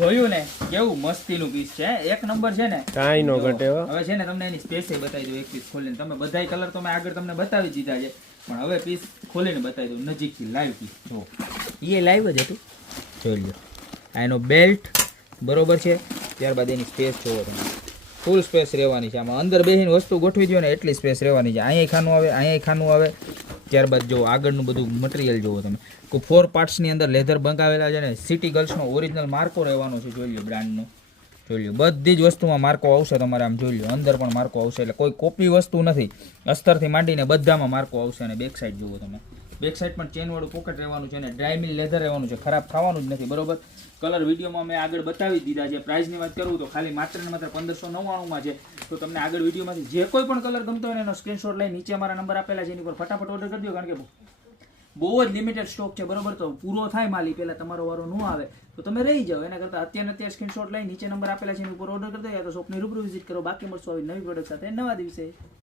જોયું ને કેવું મસ્તીનું પીસ છે, એક નંબર છે ને, કાંઈ નો જો, ઘટે હો. હવે છે ને તમને એની સ્પેસ બતાવી દઉં એક પીસ ખોલીને. તમે બધાય કલર તો મેં આગળ તમને બતાવી દીધા છે, પણ હવે પીસ ખોલીને બતાવી દઉં નજીકથી લાઈવ પીસ. જો એ લાઈવ જ હતું, જોઈ લો. આ એનો બેલ્ટ બરોબર છે, ત્યારબાદ એની સ્પેસ જોવો તમે, ફૂલ સ્પેસ રહેવાની છે. આમાં અંદર બેસીને વસ્તુ ગોઠવી દો ને એટલી સ્પેસ રહેવાની છે. અહીંયા ખાનું આવે, અહીંયા ખાનું આવે. ત્યારબાદ જો આગળનું બધું મટીરિયલ જોવો તમે, 4 પાર્ટ્સની અંદર લેધર બંધાવેલા છે ને, સિટી ગર્લ્સનો ઓરિજિનલ માર્કો રહેવાનો છે. જોઈ લો બ્રાન્ડનો, જોઈ લો બધી જ વસ્તુમાં માર્કો આવશે તમારે. આમ જોઈ લો અંદર પણ માર્કો આવશે, એટલે કોઈ કોપી વસ્તુ નથી. અસ્તરથી માંડીને બધામાં માર્કો આવશે. અને બેક સાઈડ જુઓ તમે, બેક સાઈડ પણ ચેનવાળું પોકેટ રહેવાનું છે અને ડ્રાય મિલ લેધર રહેવાનું છે, ખરાબ થવાનું જ નથી. બરોબર, કલર વિડીયોમાં મેં આગળ બતાવી દીધા છે. પ્રાઇસની વાત કરું તો ખાલી માત્ર ને માત્ર 1599 છે. તો તમને આગળ વિડીયોમાંથી જે કોઈ પણ કલર ગમતો હોય એનો સ્ક્રીનશોટ લઈ નીચે અમારા નંબર આપેલા છે એની પર ફટાફટ ઓર્ડર કરી દો, કારણ કે બહુ જ લિમિટેડ સ્ટોક છે. બરોબર, તો પૂરો થાય માલી પહેલા તમારો વારો ન આવે તો તમે રહી જાઓ. એના કરતાં અત્યારે સ્ક્રીનશોટ લઈ નીચે નંબર આપેલા છે એની ઉપર ઓર્ડર કરી દો, યા તો શોપની રૂબરૂ વિઝિટ કરો. બાકી મળશું આવી નવી પ્રોડક્ટ સાથે નવા દિવસે.